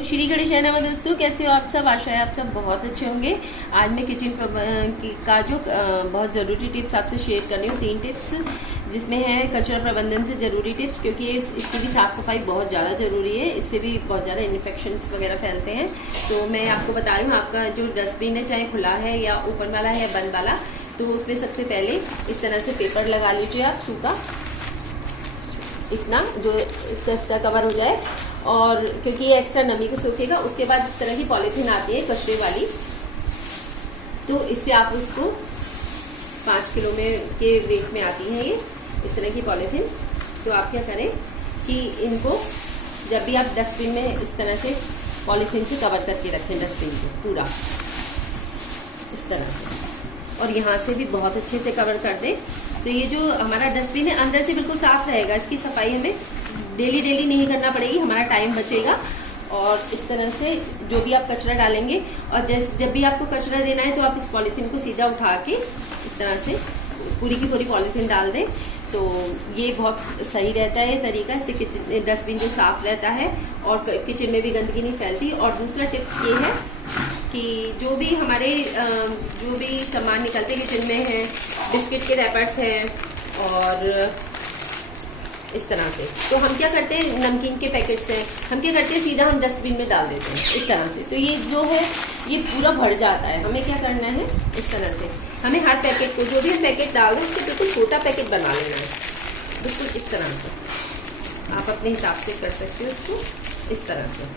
तो श्री गणेश नमः दोस्तों, कैसे हो आप सब। आशा है आप सब बहुत अच्छे होंगे। आज मैं किचन का जो बहुत ज़रूरी टिप्स आपसे शेयर कर रही हूँ। 3 टिप्स जिसमें है कचरा प्रबंधन से ज़रूरी टिप्स, क्योंकि इसकी भी साफ़ सफाई बहुत ज़्यादा ज़रूरी है। इससे भी बहुत ज़्यादा इन्फेक्शंस वगैरह फैलते हैं। तो मैं आपको बता रही हूँ, आपका जो डस्टबिन है चाहे खुला है या ओपन वाला है या बंद वाला, तो उसमें सबसे पहले इस तरह से पेपर लगा लीजिए आप सूखा, इतना जो इसका हिस्सा कवर हो जाए। और क्योंकि ये एक्स्ट्रा नमी को सोखेगा। उसके बाद इस तरह की पॉलीथीन आती है कचरे वाली, तो इससे आप उसको 5 किलो में के वेट में आती है ये इस तरह की पॉलीथीन। तो आप क्या करें कि इनको जब भी आप डस्टबिन में इस तरह से पॉलीथीन से कवर करके रखें डस्टबिन को पूरा इस तरह से, और यहाँ से भी बहुत अच्छे से कवर कर दें। तो ये जो हमारा डस्टबिन है अंदर से बिल्कुल साफ रहेगा। इसकी सफाई हमें डेली नहीं करना पड़ेगी, हमारा टाइम बचेगा। और इस तरह से जो भी आप कचरा डालेंगे, और जब भी आपको कचरा देना है तो आप इस पॉलीथीन को सीधा उठा के इस तरह से पूरी की पूरी पॉलीथीन डाल दें। तो ये बहुत सही रहता है तरीका। इससे किचन डस्टबिन जो साफ रहता है और किचन में भी गंदगी नहीं फैलती। और दूसरा टिप्स ये है कि जो भी हमारे जो भी सामान निकलते किचन में हैं, बिस्किट के रैपर्स हैं और इस तरह से, तो हम क्या करते हैं, नमकीन के पैकेट्स हैं, हम क्या करते हैं सीधा हम डस्टबिन में डाल देते हैं इस तरह से। तो ये जो है ये पूरा भर जाता है। हमें क्या करना है, इस तरह से हमें हर पैकेट को, जो भी हम पैकेट डाल दें उससे बिल्कुल छोटा पैकेट बना लेना है, बिल्कुल इस तरह से। आप अपने हिसाब से कर सकते हो इसको इस तरह से।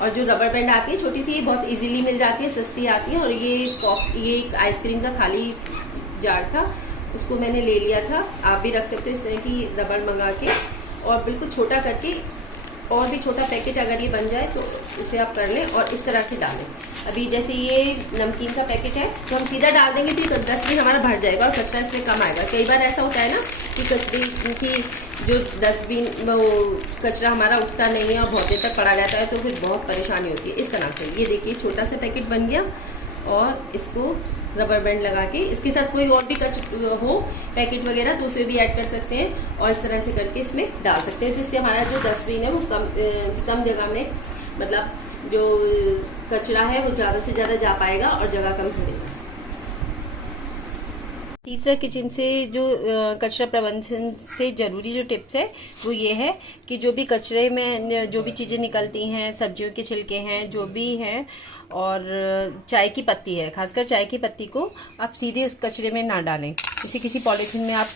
और जो रबर बैंड आती है छोटी सी, ये बहुत इजीली मिल जाती है, सस्ती आती है। और ये एक आइसक्रीम का खाली जार था, उसको मैंने ले लिया था। आप भी रख सकते हो इस तरह की रबड़ मंगा के, और बिल्कुल छोटा करके, और भी छोटा पैकेट अगर ये बन जाए तो उसे आप कर लें और इस तरह से डालें। अभी जैसे ये नमकीन का पैकेट है तो हम सीधा डाल देंगे तो डस्टबिन हमारा भर जाएगा और कचरा इसमें कम आएगा। कई बार ऐसा होता है ना कि कचरे की जो डस्टबिन वो कचरा हमारा उठता नहीं है और बहुत देर तक पड़ा रहता है, तो फिर बहुत परेशानी होती है। इस तरह से ये देखिए छोटा सा पैकेट बन गया, और इसको रबर बैंड लगा के इसके साथ कोई और भी हो पैकेट वगैरह तो उसे भी ऐड कर सकते हैं, और इस तरह से करके इसमें डाल सकते हैं, जिससे हमारा जो डस्टबिन है वो कम जगह में, मतलब जो कचरा है वो ज़्यादा से ज़्यादा जा पाएगा और जगह कम पड़ेगा। तीसरा किचन से जो कचरा प्रबंधन से ज़रूरी जो टिप्स है वो ये है कि जो भी कचरे में जो भी चीज़ें निकलती हैं, सब्जियों के छिलके हैं, जो भी हैं, और चाय की पत्ती है, खासकर चाय की पत्ती को आप सीधे उस कचरे में ना डालें। किसी पॉलीथीन में आप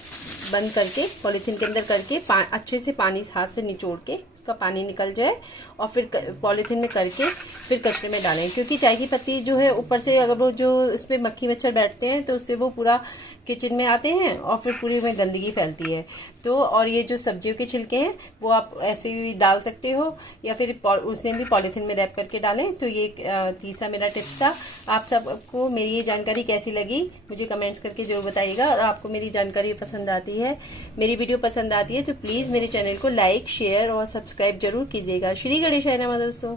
बंद करके, पॉलीथीन के अंदर करके अच्छे से पानी हाथ से निचोड़ के उसका पानी निकल जाए, और फिर पॉलीथीन में करके फिर कचरे में डालें। क्योंकि चाय की पत्ती जो है ऊपर से अगर वो जो इस पर मक्खी मच्छर बैठते हैं तो उससे वो पूरा किचन में आते हैं और फिर पूरी में गंदगी फैलती है। तो और ये जो सब्जियों के छिलके हैं वो आप ऐसे भी डाल सकते हो, या फिर उसने भी पॉलीथीन में रैप करके डालें। तो ये तीसरा मेरा टिप्स था। आप सबको मेरी ये जानकारी कैसी लगी मुझे कमेंट्स करके जरूर बताइएगा। और आपको मेरी जानकारी पसंद आती है, मेरी वीडियो पसंद आती है, तो प्लीज़ मेरे चैनल को लाइक, शेयर और सब्सक्राइब जरूर कीजिएगा। श्री गणेश नमः दोस्तों।